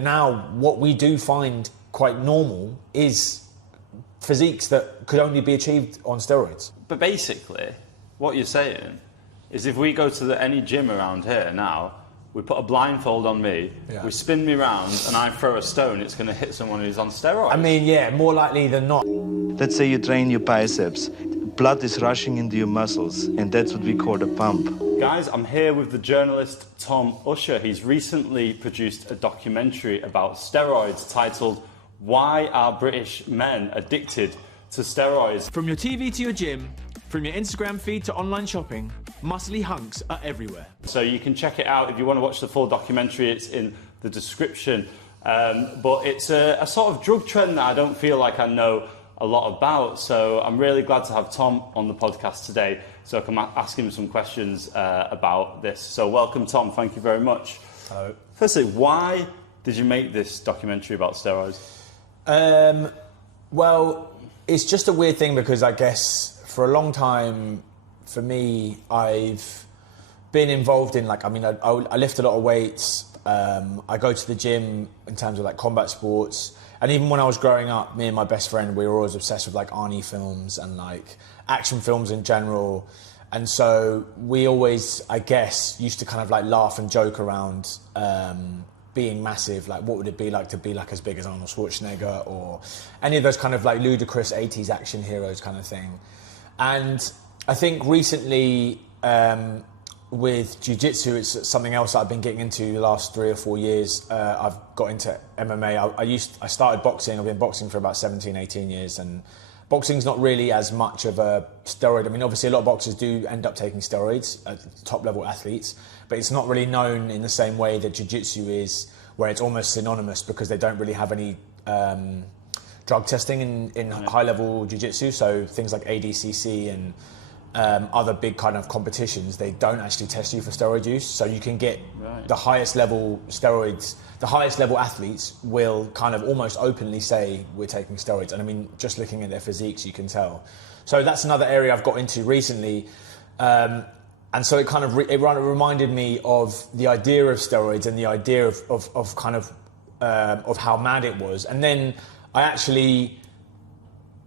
Now, what we do find quite normal is physiques that could only be achieved on steroids. But basically, what you're saying is if we go to any gym around here now, we put a blindfold on me, we spin me round, and I throw a stone, it's going to hit someone who's on steroids. I mean, yeah, more likely than not. Let's say you train your biceps. Blood is rushing into your muscles, and that's what we call a pump. Guys, I'm here with the journalist Tom Usher. He's recently produced a documentary about steroids titled Why Are British Men Addicted to Steroids? From your TV to your gym, from your Instagram feed to online shopping, muscly hunks are everywhere. So you can check it out if you want to watch the full documentary. It's in the description. But it's a sort of drug trend that I don't feel like I know a lot about. So I'm really glad to have Tom on the podcast today so I can ask him some questions about this. So welcome, Tom. Thank you very much. Hello. Firstly, why did you make this documentary about steroids? Well, it's just a weird thing because I guess for a long time, for me, I've been involved in I lift a lot of weights. I go to the gym in terms of like combat sports. And even when I was growing up, me and my best friend, we were always obsessed with like Arnie films and like action films in general. And so we always, I guess, used to kind of like laugh and joke around being massive. Like, what would it be like to be like as big as Arnold Schwarzenegger or any of those kind of like ludicrous 80s action heroes kind of thing. And I think recently with jiu-jitsu, it's something else that I've been getting into the last 3 or 4 years. I've got into MMA. I started boxing. I've been boxing for about 17, 18 years. And boxing's not really as much of a steroid. I mean, obviously a lot of boxers do end up taking steroids, top level athletes, but it's not really known in the same way that jiu-jitsu is, where it's almost synonymous because they don't really have any drug testing in high level jiu-jitsu. So things like ADCC and other big kind of competitions, they don't actually test you for steroid use. So you can get the highest level steroids, the highest level athletes will kind of almost openly say we're taking steroids. And I mean, just looking at their physiques, you can tell. So that's another area I've got into recently. And so it kind of reminded me of the idea of steroids and the idea of kind of how mad it was. And then I actually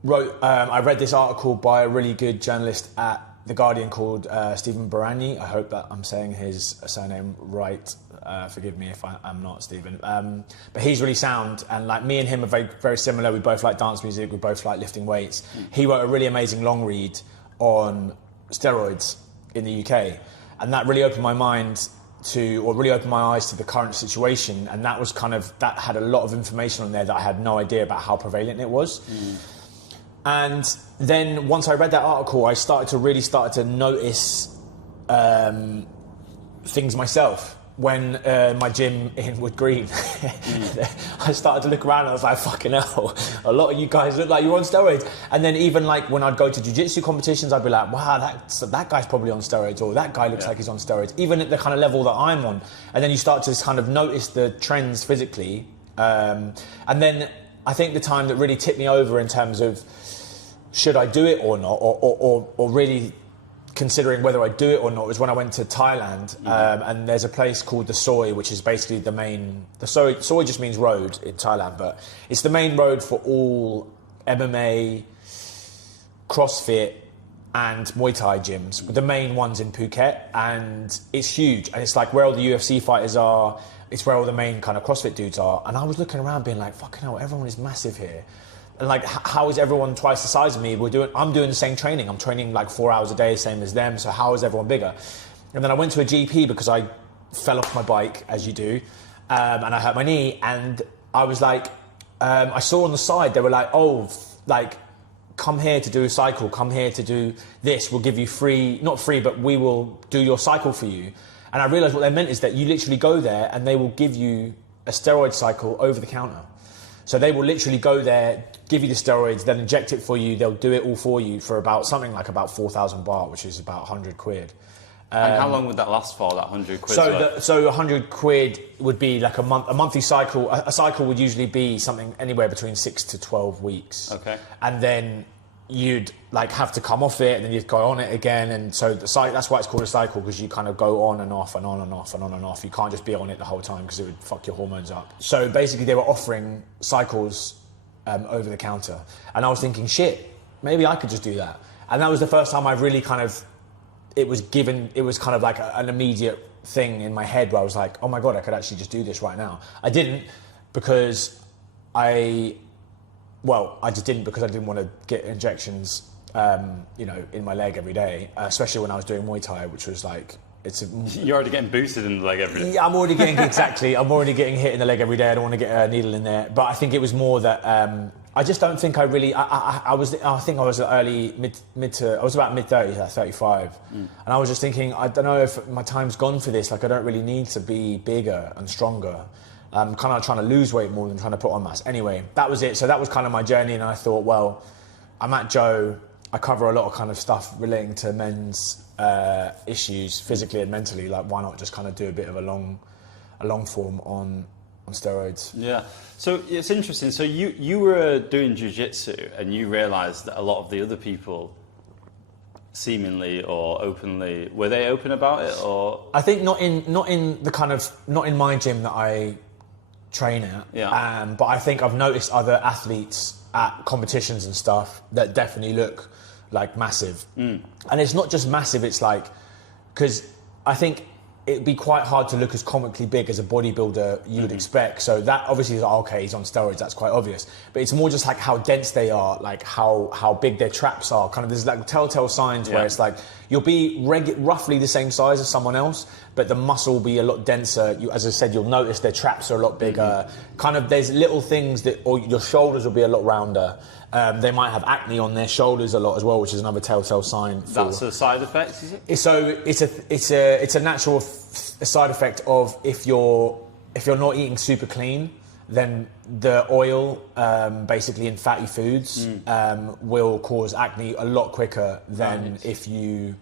I read this article by a really good journalist at The Guardian called Stephen Barani. I hope that I'm saying his surname right. Forgive me if I'm not, Stephen. But he's really sound, and like me and him are very, very similar. We both like dance music. We both like lifting weights. He wrote a really amazing long read on steroids in the UK, and that really opened my mind really opened my eyes to the current situation. And that was that had a lot of information on there that I had no idea about how prevalent it was. And then once I read that article, I started to notice things myself. When my gym in Wood Green, I started to look around and I was like, fucking hell, a lot of you guys look like you're on steroids. And then even like when I'd go to jiu-jitsu competitions, I'd be like, wow, that guy's probably on steroids, or that guy looks like he's on steroids, even at the kind of level that I'm on. And then you start to kind of notice the trends physically. And then I think the time that really tipped me over in terms of should I do it or not, or really considering whether I do it or not, was when I went to Thailand. And there's a place called the Soi, which is basically Soi just means road in Thailand, but it's the main road for all MMA, CrossFit and Muay Thai gyms, the main ones in Phuket. And it's huge, and it's like where all the UFC fighters are, it's where all the main kind of CrossFit dudes are. And I was looking around being like, fucking hell, everyone is massive here. And like, how is everyone twice the size of me? I'm doing the same training. I'm training like 4 hours a day, same as them. So how is everyone bigger? And then I went to a GP because I fell off my bike, as you do, and I hurt my knee. And I was like, I saw on the side, they were like, oh, like, come here to do a cycle, come here to do this. We'll give you free, not free, but we will do your cycle for you. And I realized what they meant is that you literally go there and they will give you a steroid cycle over the counter. So they will literally go there, give you the steroids, then inject it for you. They'll do it all for you for about 4,000 baht, which is about 100 quid. And how long would that last for, that 100 quid? So 100 quid would be like a monthly cycle. A cycle would usually be something anywhere between 6 to 12 weeks. Okay. And then you'd like have to come off it and then you'd go on it again, and so that's why it's called a cycle, because you kind of go on and off and on and off and on and off. You can't just be on it the whole time because it would fuck your hormones up. So basically they were offering cycles over the counter, and I was thinking, shit, maybe I could just do that. And that was the first time I really kind of, it was kind of like an immediate thing in my head where I was like, oh my God, I could actually just do this right now. I didn't because I just didn't because I didn't want to get injections, in my leg every day, especially when I was doing Muay Thai, which was like, You're already getting boosted in the leg every day. Yeah, I'm already getting hit in the leg every day. I don't want to get a needle in there. But I think it was more that I just don't think I really. I think I was early mid to. I was about mid-30s, like 35, and I was just thinking, I don't know if my time's gone for this. Like, I don't really need to be bigger and stronger. I'm kind of trying to lose weight more than trying to put on mass. Anyway, that was it. So that was kind of my journey, and I thought, well, I'm at Joe. I cover a lot of kind of stuff relating to men's issues, physically and mentally. Like, why not just kind of do a bit of a long form on steroids? Yeah. So it's interesting. So you were doing jiu-jitsu and you realised that a lot of the other people, seemingly or openly, were they open about it, or? I think not in my gym that I train at. Yeah. But I think I've noticed other athletes at competitions and stuff that definitely look like massive. And it's not just massive, it's like, because I think it'd be quite hard to look as comically big as a bodybuilder you would expect. So that obviously is like, okay, he's on steroids, that's quite obvious. But it's more just like how dense they are, like how big their traps are. Kind of there's like telltale signs where it's like you'll be roughly the same size as someone else, but the muscle will be a lot denser. As I said, you'll notice their traps are a lot bigger. Kind of there's little things that, or your shoulders will be a lot rounder. They might have acne on their shoulders a lot as well, which is another telltale sign. That's a side effect, is it? So it's a natural side effect of if you're not eating super clean, then the oil, basically in fatty foods, will cause acne a lot quicker than if you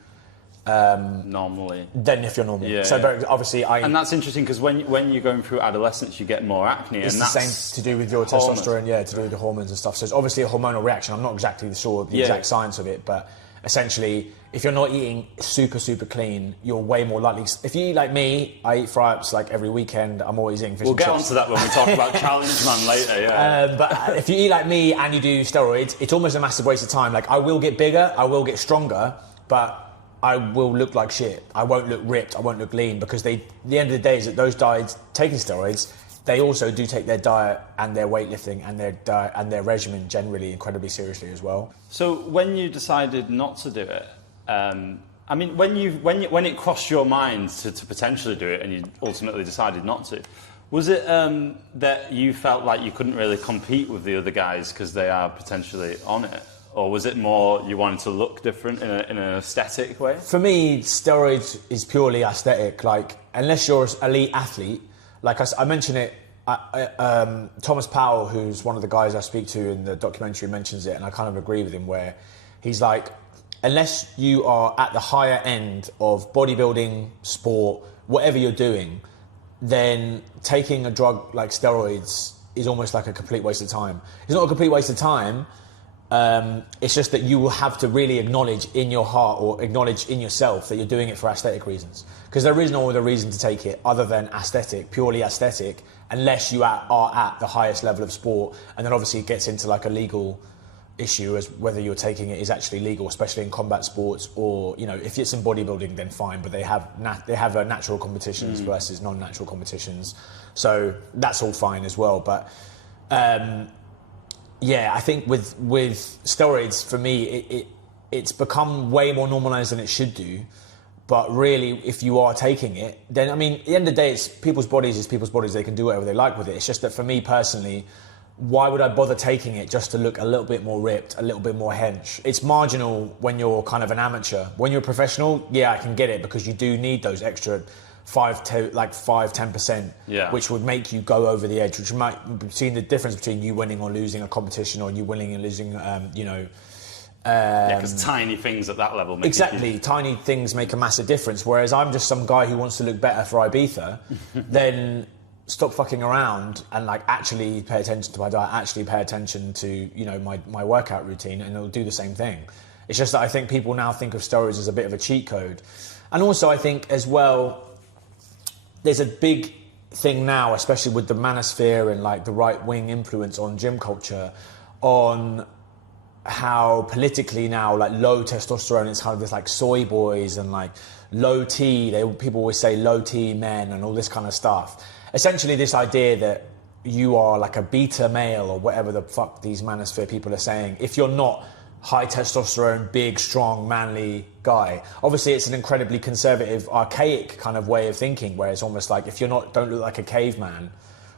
normally. Than if you're normal. Yeah, so very, obviously, and that's interesting because when you're going through adolescence, you get more acne, it's and the that's same to do with your testosterone, to do with the hormones and stuff. So it's obviously a hormonal reaction. I'm not exactly sure of the exact science of it, but essentially, if you're not eating super clean, you're way more likely. If you eat like me, I eat fry-ups like every weekend. I'm always eating fish and chips. We'll get onto that when we talk about Challenge Man later, yeah. But if you eat like me and you do steroids, it's almost a massive waste of time. Like, I will get bigger, I will get stronger, but I will look like shit. I won't look ripped, I won't look lean, because the end of the day is that those guys taking steroids, they also do take their diet and their weightlifting and their diet and their regimen generally incredibly seriously as well. So when you decided not to do it, I mean, when it crossed your mind to potentially do it and you ultimately decided not to, was it that you felt like you couldn't really compete with the other guys because they are potentially on it? Or was it more you wanted to look different in an aesthetic way? For me, steroids is purely aesthetic. Like, unless you're an elite athlete, like I mentioned it, Thomas Powell, who's one of the guys I speak to in the documentary, mentions it, and I kind of agree with him, where he's like, unless you are at the higher end of bodybuilding, sport, whatever you're doing, then taking a drug like steroids is almost like a complete waste of time. It's not a complete waste of time. It's just that you will have to really acknowledge in your heart or acknowledge in yourself that you're doing it for aesthetic reasons. Because there is no other reason to take it other than aesthetic, purely aesthetic, unless you are at the highest level of sport. And then obviously it gets into like a legal issue as whether you're taking it is actually legal, especially in combat sports, or, you know, if it's in bodybuilding, then fine, but they have natural competitions versus non-natural competitions. So that's all fine as well. But yeah, I think with steroids, for me, it's become way more normalised than it should do. But really, if you are taking it, then, I mean, at the end of the day, it's people's bodies. They can do whatever they like with it. It's just that for me personally, why would I bother taking it just to look a little bit more ripped, a little bit more hench? It's marginal when you're kind of an amateur. When you're a professional, yeah, I can get it, because you do need those extra 5-10%, which would make you go over the edge, which might see the difference between you winning or losing a competition, or you winning and losing, because tiny things at that level make tiny things make a massive difference. Whereas I'm just some guy who wants to look better for Ibiza, then stop fucking around and like actually pay attention to my diet, actually pay attention to, you know, my workout routine, and it'll do the same thing. It's just that I think people now think of steroids as a bit of a cheat code. And also I think as well, there's a big thing now, especially with the manosphere and like the right-wing influence on gym culture, on how politically now like low testosterone is kind of this like soy boys and like low T, people always say low T men and all this kind of stuff. Essentially this idea that you are like a beta male or whatever the fuck these manosphere people are saying if you're not high testosterone, big, strong, manly guy. Obviously it's an incredibly conservative, archaic kind of way of thinking where it's almost like if you're not, don't look like a caveman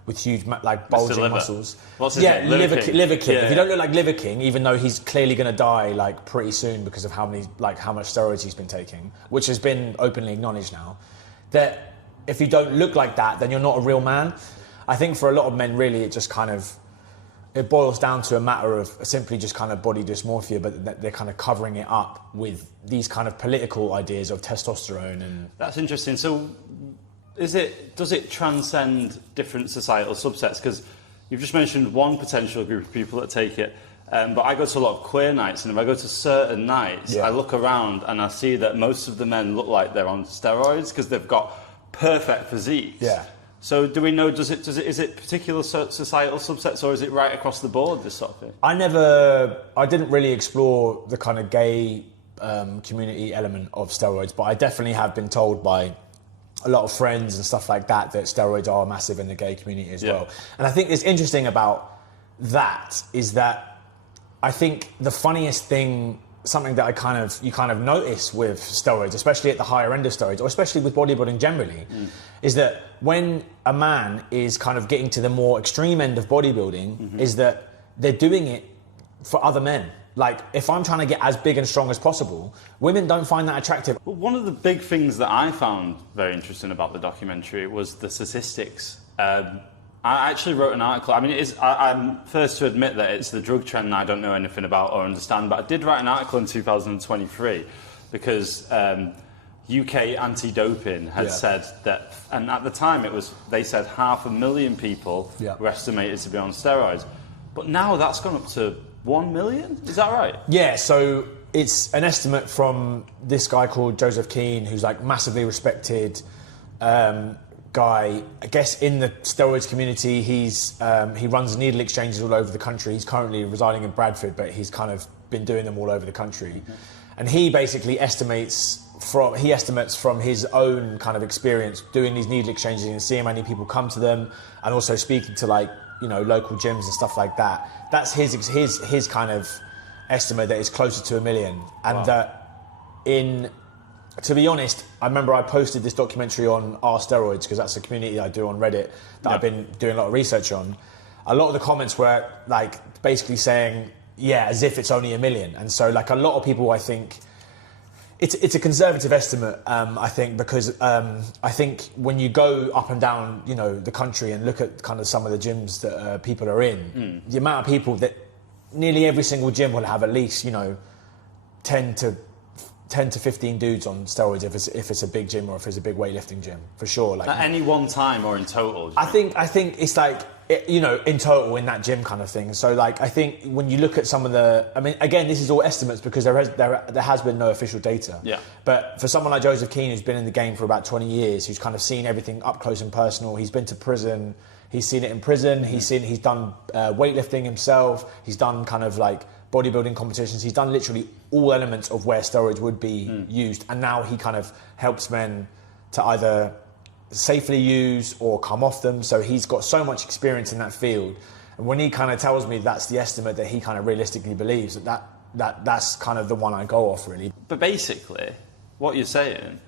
with huge like bulging muscles. What's his name? Liver King. Yeah. If you don't look like Liver King, even though he's clearly going to die like pretty soon because of how much steroids he's been taking, which has been openly acknowledged now, that if you don't look like that, then you're not a real man. I think for a lot of men, really, it boils down to a matter of simply just kind of body dysmorphia, but they're kind of covering it up with these kind of political ideas of testosterone. And that's interesting. So does it transcend different societal subsets? Because you've just mentioned one potential group of people that take it, but I go to a lot of queer nights, and if I go to certain nights, I look around and I see that most of the men look like they're on steroids because they've got perfect physiques. Yeah. So do we know, is it particular societal subsets, or is it right across the board, this sort of thing? I didn't really explore the kind of gay community element of steroids, but I definitely have been told by a lot of friends and stuff like that steroids are massive in the gay community as well. And I think it's interesting about that is that I think the funniest thing, something that you kind of notice with steroids, especially at the higher end of steroids, or especially with bodybuilding generally, is that when a man is kind of getting to the more extreme end of bodybuilding, is that they're doing it for other men. Like, if I'm trying to get as big and strong as possible, women don't find that attractive. Well, one of the big things that I found very interesting about the documentary was the statistics. I actually wrote an article. I mean, I'm first to admit that it's the drug trend I don't know anything about or understand, but I did write an article in 2023 because UK anti-doping had said that, and at the time they said 500,000 people were estimated to be on steroids. But now that's gone up to 1 million? Is that right? Yeah, so it's an estimate from this guy called Joseph Keane, who's like massively respected guy, I guess, in the steroids community. He runs needle exchanges all over the country. He's currently residing in Bradford, but he's kind of been doing them all over the country. And he basically estimates from his own kind of experience doing these needle exchanges and seeing how many people come to them, and also speaking to like, you know, local gyms and stuff like that. That's his kind of estimate that it's closer to 1 million. And that to be honest, I remember I posted this documentary on our steroids because that's a community I do on Reddit that I've been doing a lot of research on. A lot of the comments were like basically saying, as if it's only 1 million. And so like a lot of people, I think, it's a conservative estimate, I think, because I think when you go up and down, you know, the country and look at kind of some of the gyms that people are in, the amount of people that nearly every single gym will have at least, you know, 10 to 15 dudes on steroids if it's a big gym or if it's a big weightlifting gym, for sure. Like at any one time or in total? I think it's like, you know, in total in that gym kind of thing. So like, I think when you look at some of I mean, again, this is all estimates because there has been no official data. Yeah. But for someone like Joseph Keane, who's been in the game for about 20 years, who's kind of seen everything up close and personal, he's been to prison, he's seen it in prison, he's done weightlifting himself, he's done kind of like bodybuilding competitions, he's done literally all elements of where steroids would be used, and now he kind of helps men to either safely use or come off them. So he's got so much experience in that field, and when he kind of tells me that's the estimate that he kind of realistically believes, that's kind of the one I go off, really. But basically what you're saying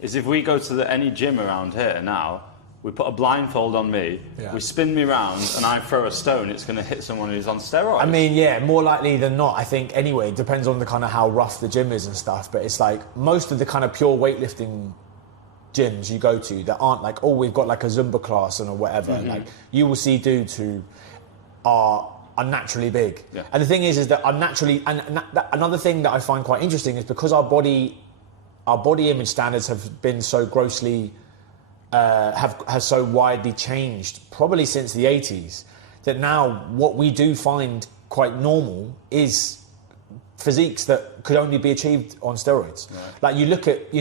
is if we go to any gym around here now, we put a blindfold on me, we spin me round, and I throw a stone, it's going to hit someone who's on steroids. I mean, more likely than not, I think, anyway. It depends on the kind of how rough the gym is and stuff, but it's like most of the kind of pure weightlifting gyms you go to that aren't like, we've got like a Zumba class and or whatever, like you will see dudes who are unnaturally big. Yeah. And the thing is that unnaturally, another thing that I find quite interesting is because our body image standards have been so grossly has so widely changed, probably since the 80s, that now what we do find quite normal is physiques that could only be achieved on steroids. Right. Like you look at,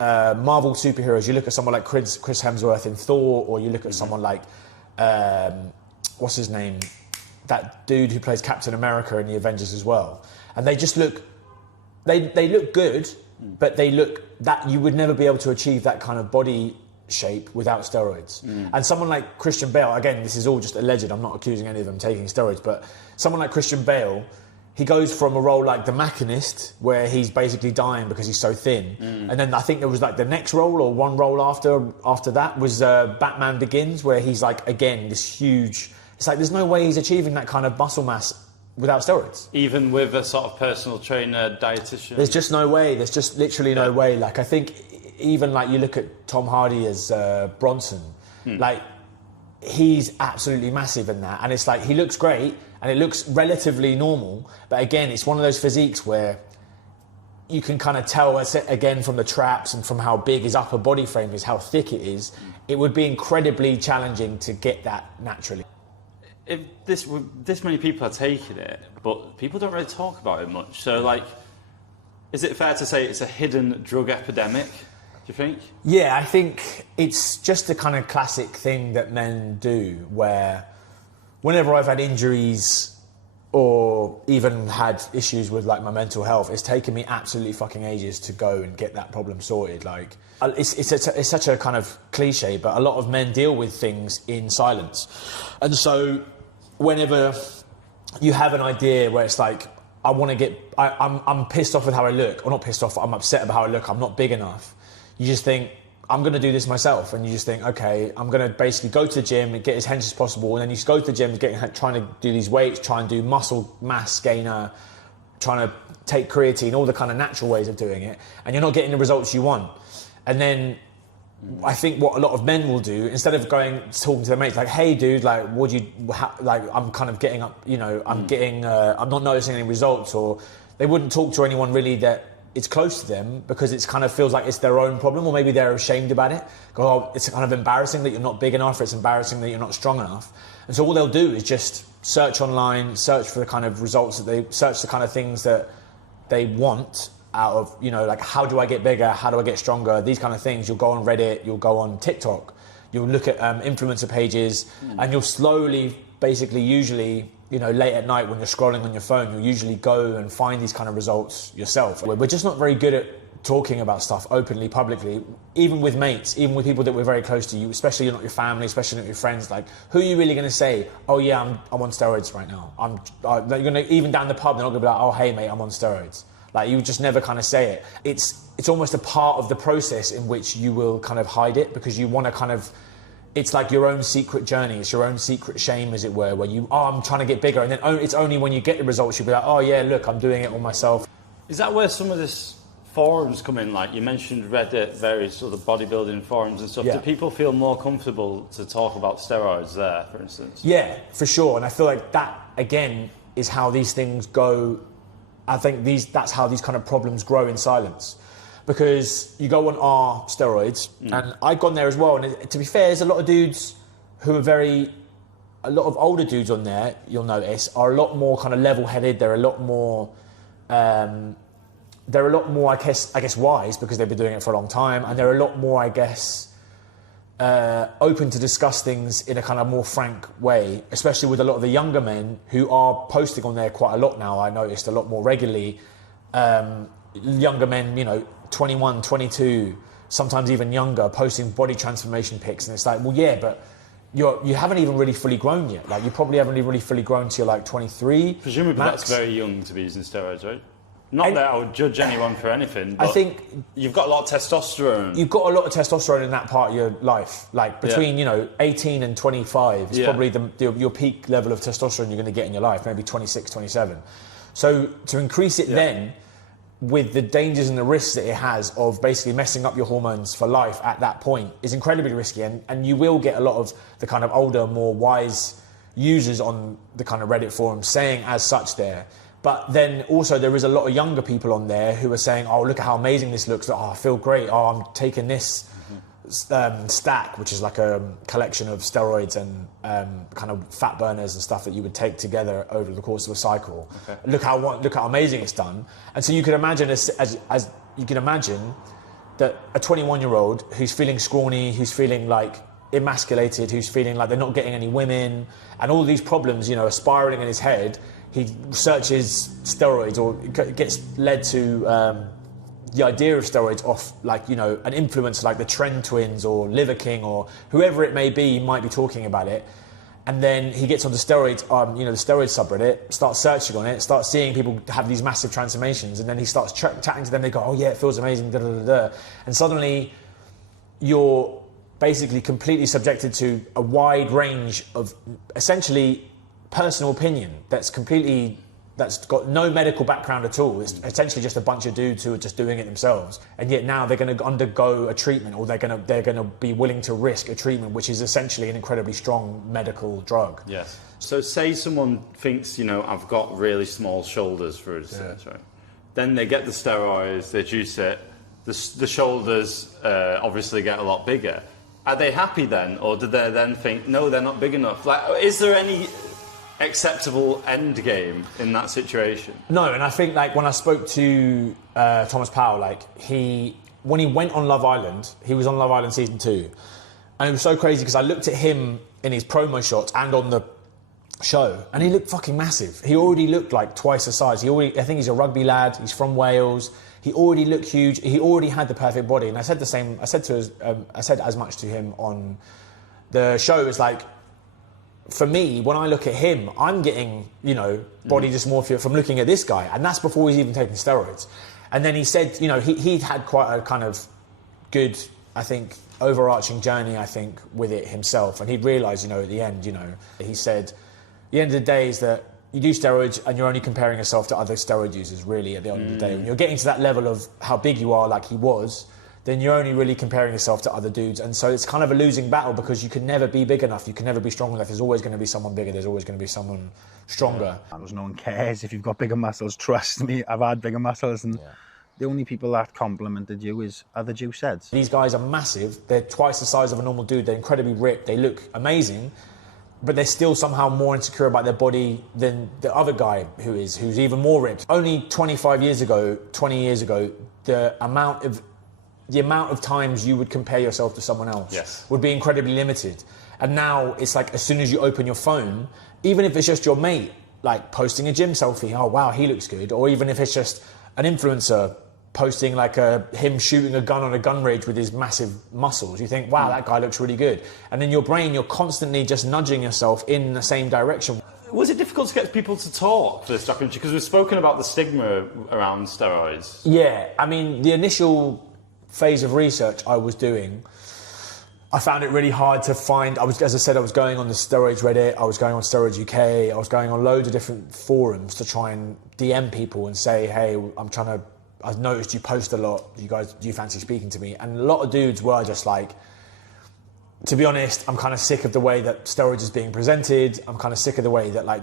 Marvel superheroes, you look at someone like Chris Hemsworth in Thor, or you look at someone like, what's his name? That dude who plays Captain America in the Avengers as well. And they just look, they look good, but they look that you would never be able to achieve that kind of body shape without steroids. And someone like Christian Bale, again, this is all just alleged, I'm not accusing any of them taking steroids, but someone like Christian Bale, he goes from a role like The Machinist, where he's basically dying because he's so thin, and then I think there was like the next role, or one role after that was Batman Begins, where he's like, again, this huge, it's like there's no way he's achieving that kind of muscle mass without steroids. Even with a sort of personal trainer, dietitian? There's just no way, there's just literally no way. Like I think even like you look at Tom Hardy as Bronson, like he's absolutely massive in that, and it's like he looks great and it looks relatively normal, but again it's one of those physiques where you can kind of tell, again, from the traps and from how big his upper body frame is, how thick it is, it would be incredibly challenging to get that naturally. If this many people are taking it, but people don't really talk about it much, so like, is it fair to say it's a hidden drug epidemic? Do you think? Yeah, I think it's just a kind of classic thing that men do, where whenever I've had injuries or even had issues with like my mental health, it's taken me absolutely fucking ages to go and get that problem sorted. Like, it's such a kind of cliche, but a lot of men deal with things in silence. And so whenever you have an idea where it's like, I'm pissed off with how I look, or not pissed off, I'm upset about how I look, I'm not big enough. You just think, I'm going to do this myself. And you just think, okay, I'm going to basically go to the gym and get as hench as possible. And then you just go to the gym, trying to do these weights, try and do muscle mass gainer, trying to take creatine, all the kind of natural ways of doing it. And you're not getting the results you want. And then I think what a lot of men will do, instead of talking to their mates, like, hey dude, like, I'm kind of getting up, I'm not noticing any results, or they wouldn't talk to anyone really that it's close to them, because it kind of feels like it's their own problem, or maybe they're ashamed about it. It's kind of embarrassing that you're not big enough, it's embarrassing that you're not strong enough. And so all they'll do is just search online, search for the kind of results search the kind of things that they want out of, like, how do I get bigger? How do I get stronger? These kind of things. You'll go on Reddit, you'll go on TikTok, you'll look at influencer pages, and you'll slowly, basically, usually, late at night when you're scrolling on your phone, you'll usually go and find these kind of results yourself. We're just not very good at talking about stuff openly, publicly, even with mates, even with people that we're very close to you, especially not your family, especially not your friends. Like, who are you really going to say, oh yeah, I'm on steroids right now? You're going to, even down the pub, they're not going to be like, oh hey mate, I'm on steroids. Like, you just never kind of say it. It's almost a part of the process in which you will kind of hide it, because you want to kind of, it's like your own secret journey. It's your own secret shame, as it were, where I'm trying to get bigger. And then it's only when you get the results, you'll be like, oh yeah, look, I'm doing it all myself. Is that where some of this forums come in? Like, you mentioned Reddit, various sort of bodybuilding forums and stuff. Yeah. Do people feel more comfortable to talk about steroids there, for instance? Yeah, for sure. And I feel like that, again, is how these things go. I think that's how these kind of problems grow in silence. Because you go on steroids, and I've gone there as well, and to be fair, there's a lot of dudes who are a lot of older dudes on there, you'll notice, are a lot more kind of level-headed, they're a lot more, I guess, wise, because they've been doing it for a long time, and they're a lot more, I guess, open to discuss things in a kind of more frank way, especially with a lot of the younger men who are posting on there quite a lot now. I noticed a lot more regularly. Younger men, 21, 22, sometimes even younger, posting body transformation pics, and it's like, well, yeah, but you haven't even really fully grown yet. Like, you probably haven't really fully grown till like 23. Presumably max. That's very young to be using steroids, right? Not that I would judge anyone for anything, but I think you've got a lot of testosterone. You've got a lot of testosterone in that part of your life. Like, between, 18 and 25 is probably your peak level of testosterone you're going to get in your life, maybe 26, 27. So to increase it then, with the dangers and the risks that it has of basically messing up your hormones for life at that point, is incredibly risky. And you will get a lot of the kind of older, more wise users on the kind of Reddit forums saying as such there. But then also there is a lot of younger people on there who are saying, oh, look at how amazing this looks. Oh, I feel great. Oh, I'm taking this. stack, which is like a collection of steroids and kind of fat burners and stuff that you would take together over the course of a cycle. Okay. Look how amazing it's done. And so you can imagine as you can imagine that a 21-year-old who's feeling scrawny, who's feeling like emasculated, who's feeling like they're not getting any women, and all these problems, are spiraling in his head. He searches steroids or gets led to the idea of steroids off, like, an influencer like the Trend Twins or Liver King or whoever it may be might be talking about it. And then he gets onto steroids, the steroid subreddit, starts searching on it, starts seeing people have these massive transformations, and then he starts chatting to them. They go, oh yeah, it feels amazing, da da da da. And suddenly you're basically completely subjected to a wide range of essentially personal opinion that's got no medical background at all. It's essentially just a bunch of dudes who are just doing it themselves, and yet now they're going to undergo a treatment, or they're going to be willing to risk a treatment which is essentially an incredibly strong medical drug. Yes. So say someone thinks, I've got really small shoulders, for instance, right? Then they get the steroids, they juice it, the shoulders obviously get a lot bigger. Are they happy then, or do they then think, no, they're not big enough? Like, is there any acceptable end game in that situation? No, and I think, like, when I spoke to Thomas Powell, like, when he went on Love Island, he was on Love Island season 2, and it was so crazy because I looked at him in his promo shots and on the show, and he looked fucking massive. He already looked like twice the size. I think he's a rugby lad. He's from Wales. He already looked huge. He already had the perfect body, and I said the same. I said as much to him on the show. It's like, for me, when I look at him, I'm getting, body dysmorphia from looking at this guy, and that's before he's even taken steroids. And then he said, he'd had quite a kind of good, I think, overarching journey, I think, with it himself, and he'd realised, at the end, he said, the end of the day is that you do steroids and you're only comparing yourself to other steroid users, really, at the end of the day. When you're getting to that level of how big you are, like he was, then you're only really comparing yourself to other dudes. And so it's kind of a losing battle, because you can never be big enough, you can never be strong enough. There's always going to be someone bigger, there's always going to be someone stronger. Because no one cares if you've got bigger muscles. Trust me, I've had bigger muscles, and the only people that complimented you is other juice heads. These guys are massive, they're twice the size of a normal dude, they're incredibly ripped, they look amazing, but they're still somehow more insecure about their body than the other guy who's even more ripped. Only 20 years ago, the amount of times you would compare yourself to someone else would be incredibly limited. And now it's like, as soon as you open your phone, even if it's just your mate, like, posting a gym selfie, oh wow, he looks good, or even if it's just an influencer posting like him shooting a gun on a gun range with his massive muscles, you think, wow, that guy looks really good. And in your brain, you're constantly just nudging yourself in the same direction. Was it difficult to get people to talk for this documentary? Because we've spoken about the stigma around steroids. Yeah, I mean, the initial phase of research I was doing, I found it really hard to find. As I said, I was going on the Steroids Reddit, I was going on Steroids UK, I was going on loads of different forums to try and DM people and say, hey, I've noticed you post a lot, do you fancy speaking to me? And a lot of dudes were just like, to be honest, I'm kind of sick of the way that steroids is being presented. I'm kind of sick of the way that, like,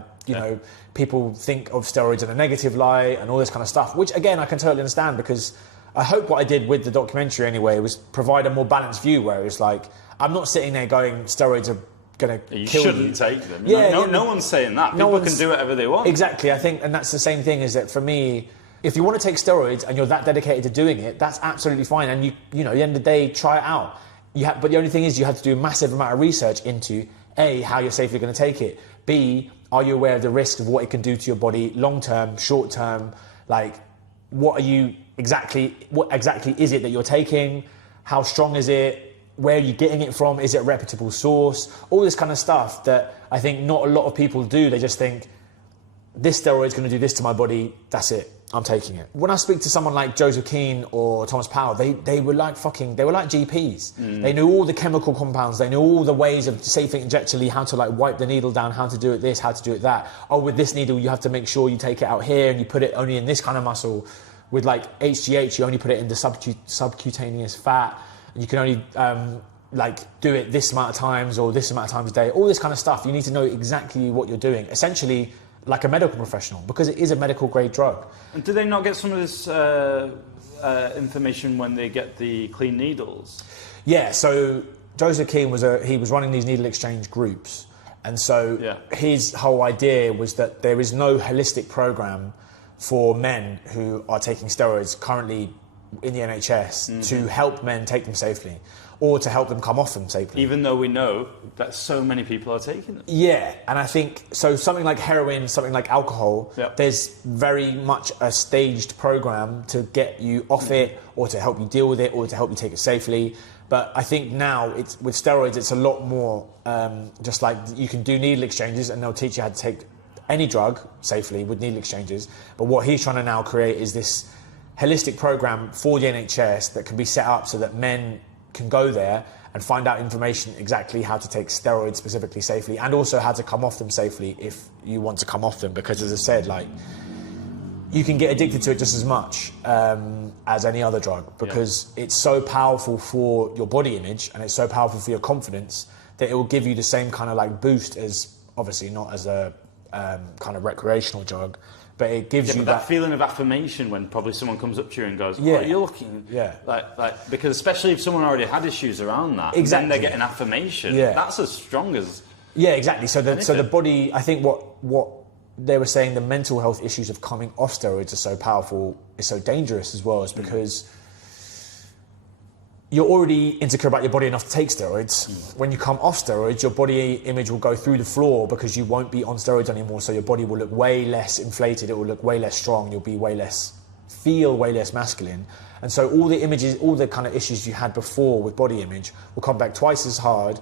people think of steroids in a negative light and all this kind of stuff, which, again, I can totally understand, because I hope what I did with the documentary anyway was provide a more balanced view, where it's like, I'm not sitting there going, steroids are going to kill you. You shouldn't take them. No one's saying that. People can do whatever they want. Exactly. I think, and that's the same thing, is that for me, if you want to take steroids and you're that dedicated to doing it, that's absolutely fine. And at the end of the day, try it out. But the only thing is, you have to do a massive amount of research into A, how you're safely going to take it. B, are you aware of the risks of what it can do to your body, long term, short term? Like, what exactly is it that you're taking? How strong is it? Where are you getting it from? Is it a reputable source? All this kind of stuff that I think not a lot of people do. They just think, this steroid's going to do this to my body, that's it, I'm taking it. When I speak to someone like Joseph Keane or Thomas Powell, they were like GPs. They knew all the chemical compounds, they knew all the ways of safely injectally, how to, like, wipe the needle down, how to do it this, how to do it that. Oh, with this needle, you have to make sure you take it out here and you put it only in this kind of muscle. With, like, HGH, you only put it in the subcutaneous fat, and you can only do it this amount of times or this amount of times a day. All this kind of stuff. You need to know exactly what you're doing. Essentially, like a medical professional, because it is a medical grade drug. And do they not get some of this information when they get the clean needles? Yeah, so Joseph Keane he was running these needle exchange groups, and so his whole idea was that there is no holistic program for men who are taking steroids currently in the NHS to help men take them safely, or to help them come off them safely. Even though we know that so many people are taking them. Yeah, and I think, so something like heroin, something like alcohol, there's very much a staged program to get you off it, or to help you deal with it, or to help you take it safely. But I think now, with steroids, it's a lot more just like you can do needle exchanges and they'll teach you how to take any drug safely with needle exchanges. But what he's trying to now create is this holistic program for the NHS that can be set up so that men can go there and find out information exactly how to take steroids specifically safely, and also how to come off them safely if you want to come off them. Because as I said, like, you can get addicted to it just as much as any other drug, because it's so powerful for your body image and it's so powerful for your confidence that it will give you the same kind of like boost as, obviously not as a kind of recreational drug, but it gives you that feeling of affirmation when probably someone comes up to you and goes, "Oh, you're looking like," because especially if someone already had issues around that, then they're getting affirmation. That's as strong as exactly. So the body, I think what they were saying, the mental health issues of coming off steroids are so powerful, is so dangerous as well, is because you're already insecure about your body enough to take steroids. When you come off steroids, your body image will go through the floor because you won't be on steroids anymore. So your body will look way less inflated. It will look way less strong. You'll be feel way less masculine. And so all the images, all the kind of issues you had before with body image will come back twice as hard,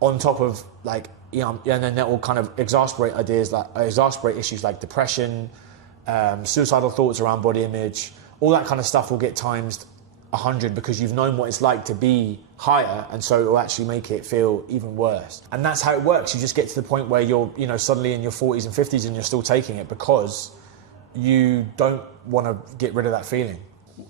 on top of like, you know, and then that will kind of exasperate issues like depression, suicidal thoughts around body image. All that kind of stuff will get times 100 because you've known what it's like to be higher, and so it will actually make it feel even worse. And that's how it works. You just get to the point where you're, you know, suddenly in your 40s and 50s and you're still taking it because you don't want to get rid of that feeling.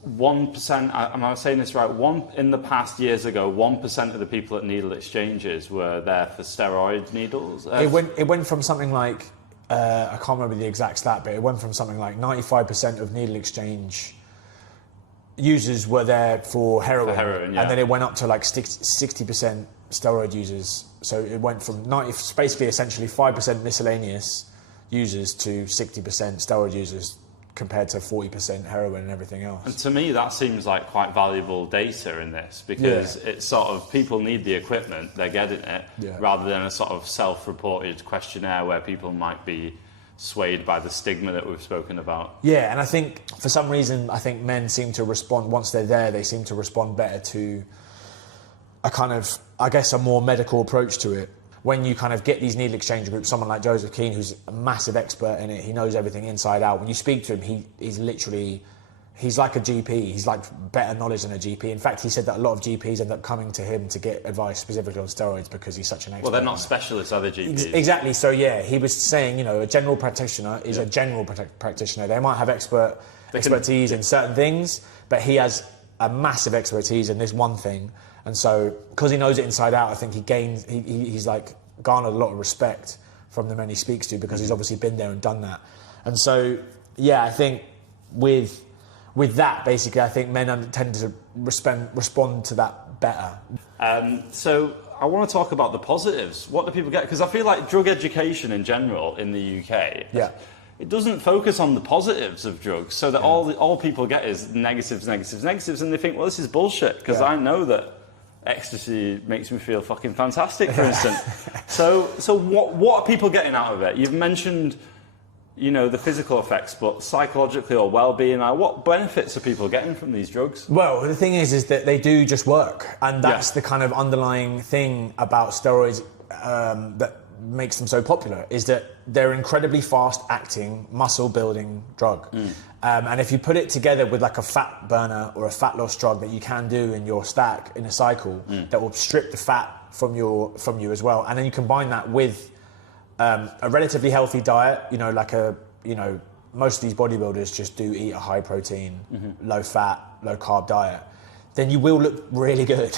1%, am I saying this right? In the past years ago, 1% of the people at needle exchanges were there for steroid needles. It went from something like, I can't remember the exact stat, but it went from something like 95% of needle exchange users were there for heroin, and then it went up to like 60% steroid users. So it went from basically essentially 5% miscellaneous users to 60% steroid users, compared to 40% heroin and everything else. And to me, that seems like quite valuable data in this, because it's sort of, people need the equipment, they're getting it, rather than a sort of self-reported questionnaire where people might be swayed by the stigma that we've spoken about. Yeah, and I think for some reason, I think men seem to respond, once they're there, they seem to respond better to a kind of, I guess, a more medical approach to it. When you kind of get these needle exchange groups, someone like Joseph Keane, who's a massive expert in it, he knows everything inside out. When you speak to him, he's like a GP. He's like better knowledge than a GP. In fact, he said that a lot of GPs end up coming to him to get advice specifically on steroids because he's such an expert. Well, they're not specialists, are they, GPs? Exactly. So yeah, he was saying, you know, a general practitioner is a general practitioner. They might have expertise in certain things, but he has a massive expertise in this one thing. And so, because he knows it inside out, I think he's like garnered a lot of respect from the men he speaks to, because he's obviously been there and done that. And so, yeah, I think with that, basically, I think men tend to respond to that better. So I want to talk about the positives. What do people get? Because I feel like drug education in general in the UK, it doesn't focus on the positives of drugs, so that all people get is negatives, and they think, well, this is bullshit, because I know that ecstasy makes me feel fucking fantastic, for instance. So what are people getting out of it? You've mentioned, you know, the physical effects, but psychologically or well-being, what benefits are people getting from these drugs? Well, the thing is that they do just work, and that's the kind of underlying thing about steroids that makes them so popular, is that they're incredibly fast-acting, muscle-building drug. And if you put it together with like a fat burner or a fat loss drug that you can do in your stack in a cycle, that will strip the fat from you as well, and then you combine that with a relatively healthy diet, you know, like most of these bodybuilders just do eat a high protein, low fat, low carb diet, then you will look really good.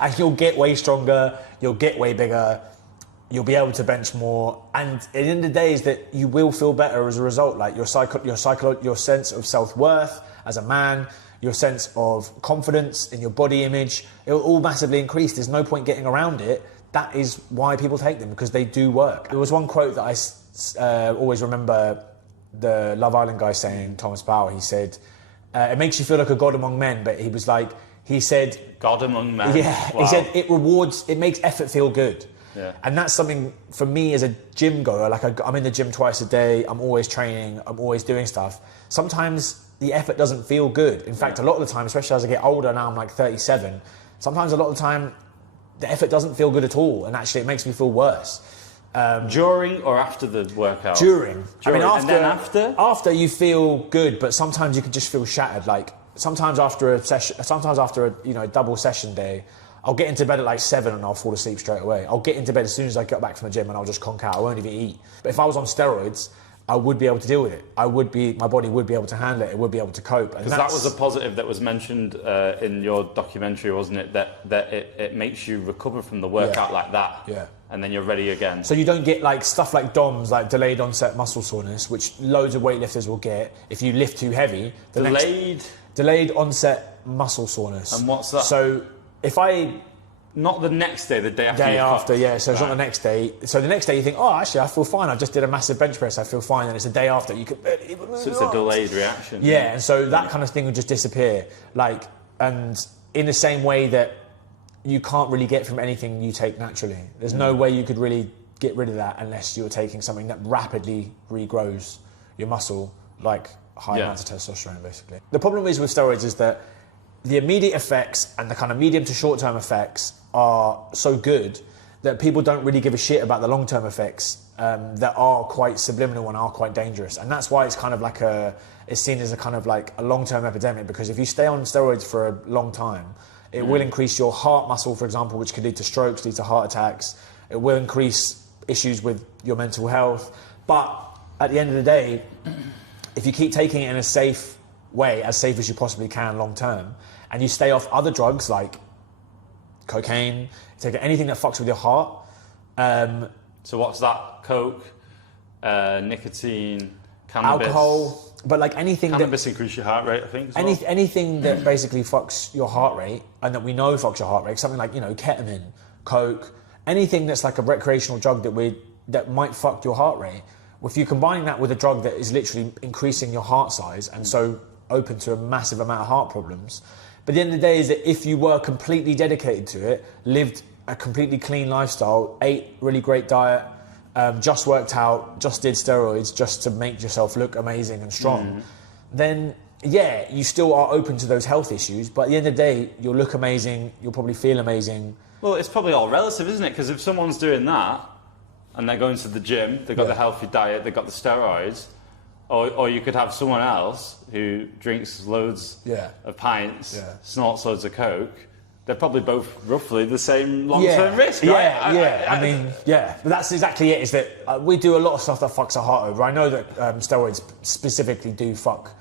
And you'll get way stronger, you'll get way bigger, you'll be able to bench more, and at the end of the day is that you will feel better as a result. Like your sense of self-worth as a man, your sense of confidence in your body image. It will all massively increase. There's no point getting around it. That is why people take them, because they do work. There was one quote that I always remember the Love Island guy saying, Thomas Bauer, he said, it makes you feel like a god among men, but he said... God among men? Yeah, wow. He said it makes effort feel good. Yeah. And that's something for me as a gym goer, like I'm in the gym twice a day, I'm always training, I'm always doing stuff. Sometimes the effort doesn't feel good. In fact, a lot of the time, especially as I get older, now I'm like 37, sometimes a lot of the time, the effort doesn't feel good at all, and actually it makes me feel worse. During or after the workout? During. I mean, and then after? After you feel good, but sometimes you can just feel shattered. Like sometimes after a double session day, I'll get into bed at like 7 and I'll fall asleep straight away. I'll get into bed as soon as I get back from the gym and I'll just conk out. I won't even eat. But if I was on steroids, I would be able to deal with it. My body would be able to handle it. It would be able to cope. Because that was a positive that was mentioned in your documentary, wasn't it? That it makes you recover from the workout like that. Yeah. And then you're ready again. So you don't get like stuff like DOMS, like delayed onset muscle soreness, which loads of weightlifters will get if you lift too heavy. Delayed onset muscle soreness. And what's that? So if I... Not the next day, the day after. Day after, yeah. So it's not the next day. So the next day you think, oh, actually, I feel fine. I just did a massive bench press. I feel fine. And it's a day after. You could. So it's a delayed reaction. Yeah, and so that kind of thing would just disappear. Like, and in the same way that you can't really get from anything you take naturally. There's no way you could really get rid of that unless you're taking something that rapidly regrows your muscle, like high amounts of testosterone, basically. The problem is with steroids is that the immediate effects and the kind of medium to short-term effects are so good that people don't really give a shit about the long-term effects that are quite subliminal and are quite dangerous. And that's why it's kind of like it's seen as a kind of like a long-term epidemic, because if you stay on steroids for a long time, it will increase your heart muscle, for example, which could lead to strokes, lead to heart attacks. It will increase issues with your mental health. But at the end of the day, if you keep taking it in a safe way, as safe as you possibly can long-term, and you stay off other drugs like cocaine, take anything that fucks with your heart. So what's that? Coke, nicotine, cannabis, alcohol, but like anything. Cannabis increases your heart rate, I think. Anything that basically fucks your heart rate, and that we know fucks your heart rate, something like ketamine, coke, anything that's like a recreational drug that might fuck your heart rate. If you combine that with a drug that is literally increasing your heart size and so open to a massive amount of heart problems. But the end of the day is that if you were completely dedicated to it, lived a completely clean lifestyle, ate really great diet, just worked out, just did steroids just to make yourself look amazing and strong, then yeah, you still are open to those health issues, but at the end of the day, you'll look amazing, you'll probably feel amazing. Well, it's probably all relative, isn't it? Because if someone's doing that and they're going to the gym, they've got the healthy diet, they've got the steroids, or you could have someone else who drinks loads of pints, snorts loads of coke. They're probably both roughly the same long-term risk, right? I mean, but that's exactly it, is that we do a lot of stuff that fucks our heart over. I know that steroids specifically do fuck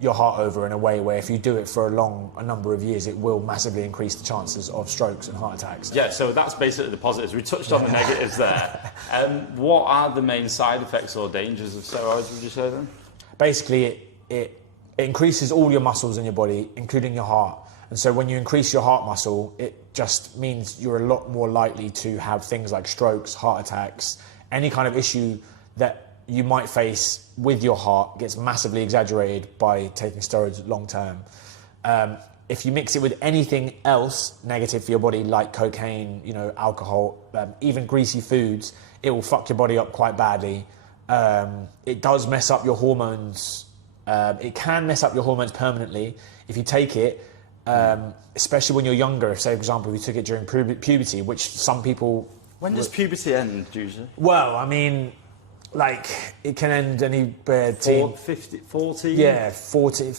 your heart over in a way where if you do it for a number of years, it will massively increase the chances of strokes and heart attacks. Yeah, so that's basically the positives. We touched on the negatives there. What are the main side effects or dangers of steroids, would you say then? Basically, it increases all your muscles in your body, including your heart. And so when you increase your heart muscle, it just means you're a lot more likely to have things like strokes, heart attacks, any kind of issue that you might face with your heart gets massively exaggerated by taking steroids long term. If you mix it with anything else negative for your body, like cocaine, alcohol, even greasy foods, it will fuck your body up quite badly. It does mess up your hormones. It can mess up your hormones permanently if you take it, especially when you're younger. If, say, for example, if you took it during puberty, which some people... When does puberty end, usually? Well, I mean... Like, it can end anywhere... 40? Yeah, 14,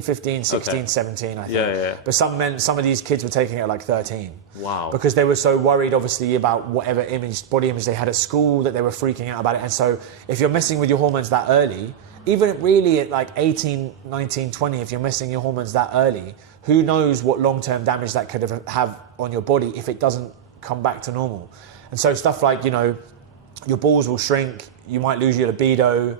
15, 16, 17, I think. Yeah. But some of these kids were taking it at like 13. Wow. Because they were so worried, obviously, about whatever body image they had at school, that they were freaking out about it. And so if you're messing with your hormones that early, even really at like 18, 19, 20, if you're messing your hormones that early, who knows what long-term damage that could have on your body if it doesn't come back to normal. And so stuff like, your balls will shrink, you might lose your libido,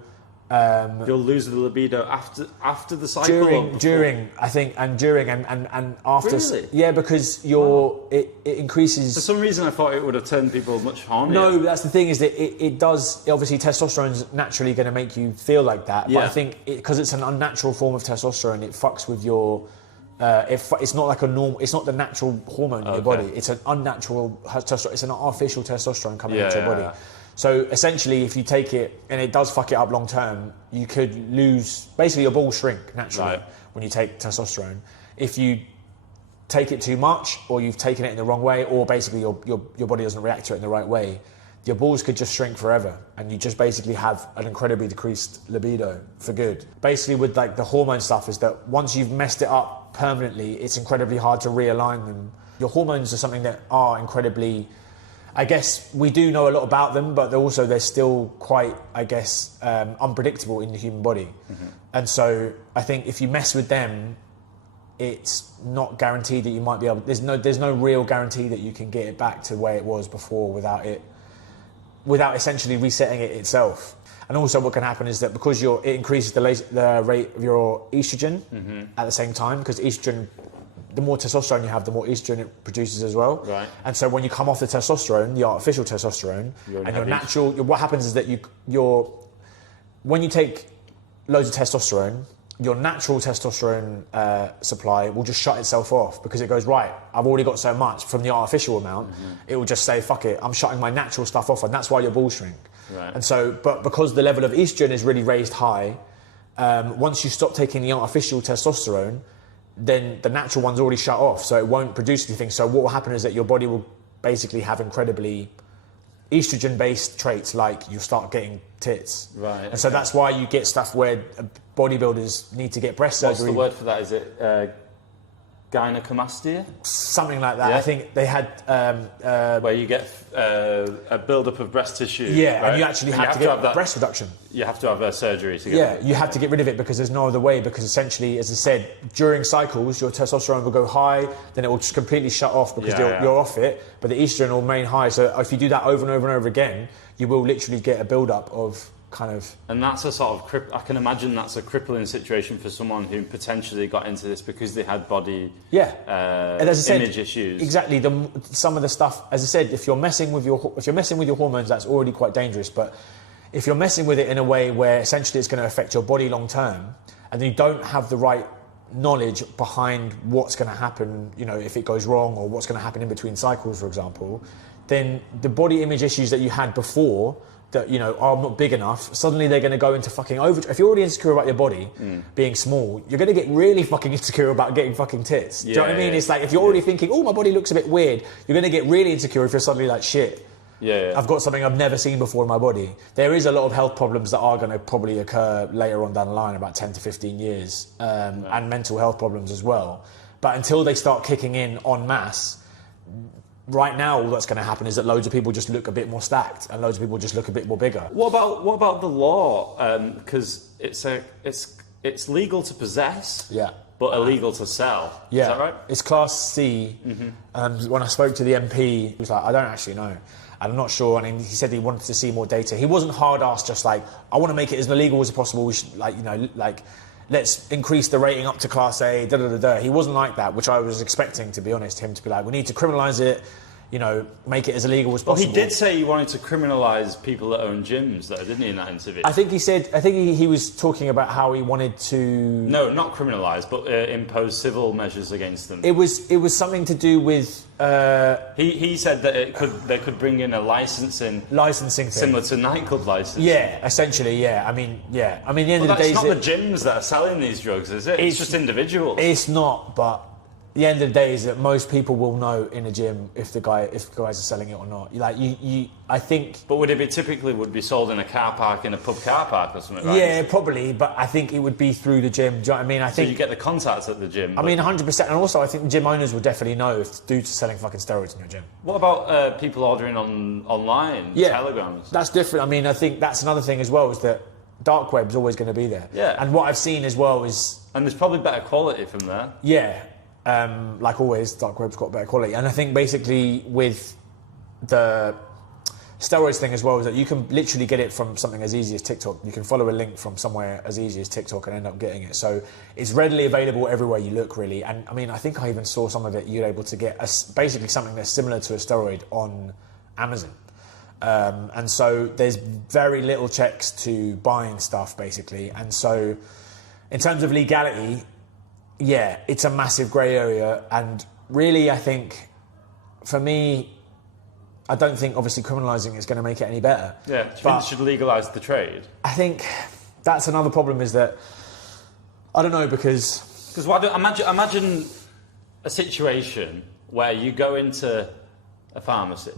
You'll lose the libido after the cycle. During, I think, and after. Really? Yeah, because it increases. For some reason, I thought it would have turned people much hornier. No, that's the thing is that it does. Obviously, testosterone's naturally going to make you feel like that. Yeah. But I think because it's an unnatural form of testosterone, it fucks with your. It's not like a normal. It's not the natural hormone in your body. It's an unnatural testosterone. It's an artificial testosterone coming into your body. Yeah. So essentially, if you take it and it does fuck it up long term, you could lose. Basically, your balls shrink naturally when you take testosterone. If you take it too much, or you've taken it in the wrong way, or basically your body doesn't react to it in the right way, your balls could just shrink forever, and you just basically have an incredibly decreased libido for good. Basically, with like the hormone stuff, is that once you've messed it up permanently, it's incredibly hard to realign them. Your hormones are something that are incredibly. I guess we do know a lot about them, but they're still quite, I guess, unpredictable in the human body. Mm-hmm. And so I think if you mess with them, it's not guaranteed that you might be able. There's no real guarantee that you can get it back to where it was before without essentially resetting it itself. And also, what can happen is that because it increases the rate of your estrogen at the same time, because estrogen. The more testosterone you have, the more estrogen it produces as well. Right. And so when you come off the testosterone, the artificial testosterone, and your natural, what happens is that when you take loads of testosterone, your natural testosterone supply will just shut itself off because it goes, right, I've already got so much from the artificial amount, it will just say, fuck it, I'm shutting my natural stuff off, and that's why your balls shrink. Right. And so, but because the level of estrogen is really raised high, once you stop taking the artificial testosterone, then the natural one's already shut off, so it won't produce anything. So what will happen is that your body will basically have incredibly estrogen-based traits, like you'll start getting tits. Right. And so that's why you get stuff where bodybuilders need to get breast surgery. What's the word for that? Is it gynecomastia? Something like that. Yeah. I think they had... where you get a build-up of breast tissue. Yeah, right? and you actually have to get breast reduction. You have to have a surgery to get Yeah, you have to get rid of it because there's no other way, because essentially, as I said, during cycles, your testosterone will go high, then it will just completely shut off because you're off it, but the estrogen will remain high. So if you do that over and over and over again, you will literally get a build-up of kind of... And that's a sort of... I can imagine that's a crippling situation for someone who potentially got into this because they had body image issues. Exactly. Some of the stuff, as I said, if you're messing with your hormones, that's already quite dangerous. But if you're messing with it in a way where essentially it's going to affect your body long term, and you don't have the right knowledge behind what's going to happen, if it goes wrong, or what's going to happen in between cycles, for example, then the body image issues that you had before that are not big enough, suddenly they're going to go into fucking if you're already insecure about your body being small, you're going to get really fucking insecure about getting fucking tits. Do you know what I mean? It's like if you're already thinking, oh, my body looks a bit weird, you're going to get really insecure if you're suddenly like, shit, I've got something I've never seen before in my body. There is a lot of health problems that are going to probably occur later on down the line, about 10 to 15 years, and mental health problems as well. But until they start kicking in en masse, right now, all that's going to happen is that loads of people just look a bit more stacked, and loads of people just look a bit more bigger. What about the law? Because it's legal to possess, but illegal to sell. Yeah. Is that right? It's Class C. When I spoke to the MP, he was like, I don't actually know. I'm not sure, and he said he wanted to see more data. He wasn't hard-ass, just like, I want to make it as illegal as possible. We should, let's increase the rating up to Class A, da-da-da-da. He wasn't like that, which I was expecting, to be honest, him to be like, we need to criminalise it, make it as illegal as possible. Well, he did say he wanted to criminalise people that own gyms, though, didn't he, in that interview? I think he was talking about how he wanted to... No, not criminalise, but impose civil measures against them. It was something to do with... He said that they could bring in a licensing thing. Similar to nightclub licensing. Yeah, essentially, yeah. I mean, the end of the day... It's not the gyms that are selling these drugs, is it? It's just individuals. It's not, but... The end of the day is that most people will know in a gym if the guys are selling it or not. I think. But would be sold in a car park, in a pub car park or something? Right? Yeah, probably. But I think it would be through the gym. Do you know what I mean? I think so. You get the contacts at the gym. I mean, 100%. And also, I think the gym owners will definitely know if dudes are selling fucking steroids in your gym. What about people ordering online? Telegrams. That's different. I mean, I think that's another thing as well, is that dark web's always going to be there. Yeah. And what I've seen as well is. And there's probably better quality from there. Yeah. Like always, dark web's got better quality. And I think basically with the steroids thing as well is that you can literally get it from something as easy as TikTok. You can follow a link from somewhere as easy as TikTok and end up getting it. So it's readily available everywhere you look, really. And I mean, I think I even saw some of it. You're able to get basically something that's similar to a steroid on Amazon. And so there's very little checks to buying stuff, basically. And so in terms of legality, yeah, it's a massive grey area. And really, I think, for me, I don't think obviously criminalising is going to make it any better. Yeah, do you think they should legalise the trade? I think that's another problem is that, I don't know, because imagine a situation where you go into a pharmacy,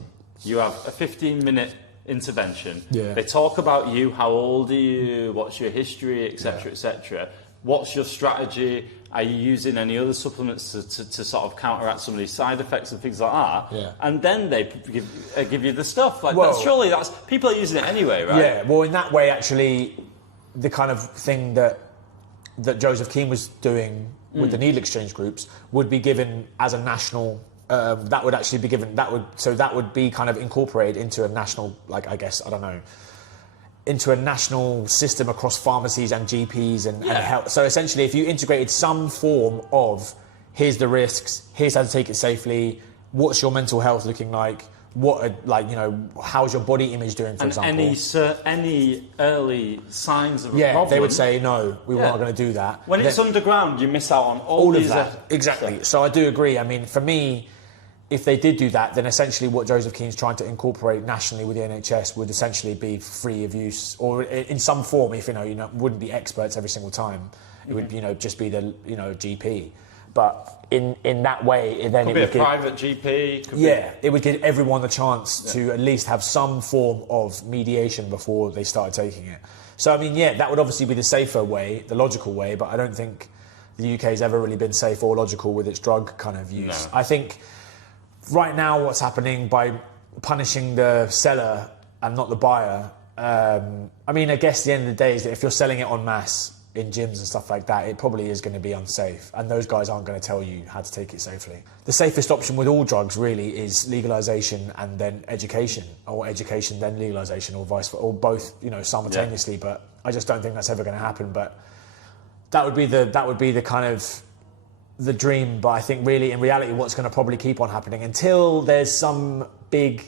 you have a 15-minute intervention, they talk about you, how old are you, what's your history, etc., etc. What's your strategy? Are you using any other supplements to sort of counteract some of these side effects and things like that? Yeah. And then they give you the stuff. Like, surely that's people are using it anyway, right? Yeah. Well, in that way, actually, the kind of thing that Joseph Keane was doing with the needle exchange groups would be given as a national. That would actually be given. That would be kind of incorporated into a national, like, I guess, I don't know, into a national system across pharmacies and GPs and health. So essentially, if you integrated some form of here's the risks, here's how to take it safely, what's your mental health looking like, how's your body image doing, for example. Any early signs of a problem. They would say no, we're not going to do that. When it's underground, you miss out on all of that. Exactly. So I do agree. I mean, for me, if they did do that, then essentially what Joseph Keane's trying to incorporate nationally with the NHS would essentially be free of use, or in some form. If wouldn't be experts every single time. It would just be the GP. But in that way, then it would be a private GP. It would give everyone the chance to at least have some form of mediation before they started taking it. So I mean, that would obviously be the safer way, the logical way. But I don't think the UK's ever really been safe or logical with its drug kind of use. No. I think. Right now, what's happening by punishing the seller and not the buyer, I mean, I guess at the end of the day is that if you're selling it en masse in gyms and stuff like that, it probably is going to be unsafe. And those guys aren't going to tell you how to take it safely. The safest option with all drugs really is legalisation and then education, or education then legalisation, or vice versa, or both, simultaneously. Yeah. But I just don't think that's ever going to happen. But that would be the kind of the dream, but I think really in reality what's going to probably keep on happening until there's some big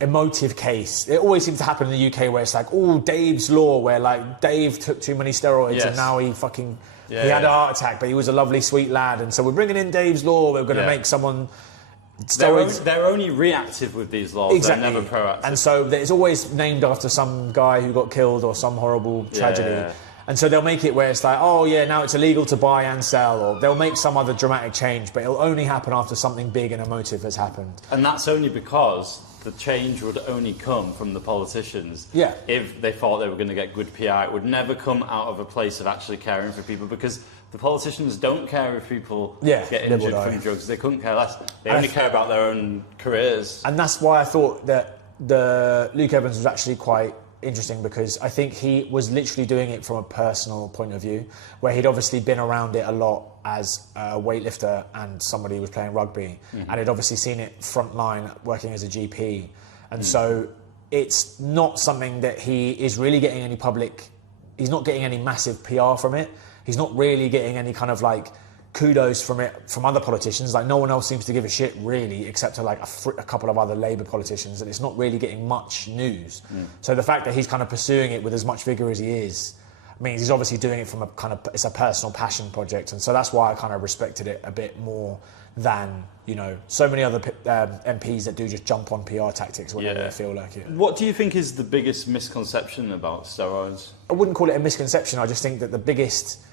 emotive case. It always seems to happen in the UK where it's like, Dave's Law, where like Dave took too many steroids and now he had a heart attack, but he was a lovely sweet lad, and so we're bringing in Dave's Law, we're going to make someone steroids. They're only reactive with these laws. Exactly. They're never proactive. And so it's always named after some guy who got killed or some horrible tragedy. Yeah. And so they'll make it where it's like, now it's illegal to buy and sell, or they'll make some other dramatic change, but it'll only happen after something big and emotive has happened. And that's only because the change would only come from the politicians. Yeah. If they thought they were going to get good PR, it would never come out of a place of actually caring for people, because the politicians don't care if people get injured from drugs. They couldn't care less. They only care about their own careers. And that's why I thought that the Luke Evans was actually quite interesting, because I think he was literally doing it from a personal point of view, where he'd obviously been around it a lot as a weightlifter and somebody who was playing rugby, and had obviously seen it frontline working as a GP, and so it's not something that he is really getting any he's not getting any massive PR from it. He's not really getting any kind of like kudos from it from other politicians. Like, no one else seems to give a shit really, except to like a couple of other Labour politicians, and it's not really getting much news. So the fact that he's kind of pursuing it with as much vigour as he is means he's obviously doing it from it's a personal passion project, and so that's why I kind of respected it a bit more than so many other MPs that do just jump on PR tactics whenever they feel like it. What do you think is the biggest misconception about steroids? I wouldn't call it a misconception. I just think that the biggest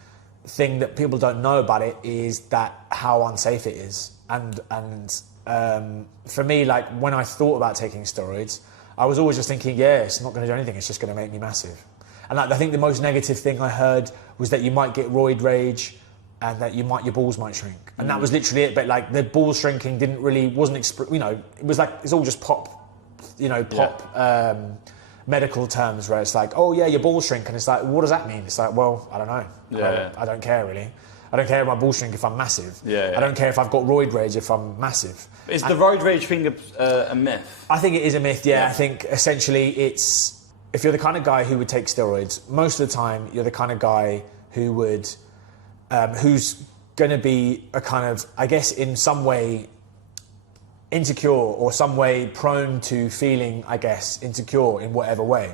thing that people don't know about it is that how unsafe it is, and for me, like when I thought about taking steroids, I was always just thinking, it's not going to do anything, it's just going to make me massive. And I think the most negative thing I heard was that you might get roid rage and that your balls might shrink, and that was literally it. But like the balls shrinking wasn't it was like it's all just pop medical terms where it's like, your balls shrink, and it's like, what does that mean? It's like, well, I don't know. I don't care really. I don't care if my balls shrink if I'm massive. Yeah, yeah. I don't care if I've got roid rage if I'm massive. Is the roid rage thing a myth? I think it is a myth, yeah. I think essentially it's, if you're the kind of guy who would take steroids, most of the time you're the kind of guy who would, who's going to be a kind of, I guess in some way, insecure or some way prone to feeling, I guess, insecure in whatever way.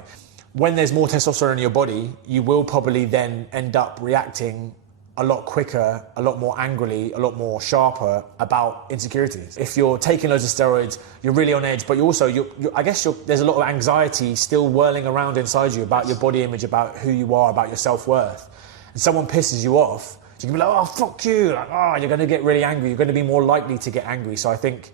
When there's more testosterone in your body, you will probably then end up reacting a lot quicker, a lot more angrily, a lot more sharper about insecurities. If you're taking loads of steroids, you're really on edge, but you also, there's a lot of anxiety still whirling around inside you about your body image, about who you are, about your self-worth. And someone pisses you off, you can be like, oh, fuck you, like, oh, you're going to get really angry, you're going to be more likely to get angry. So I think...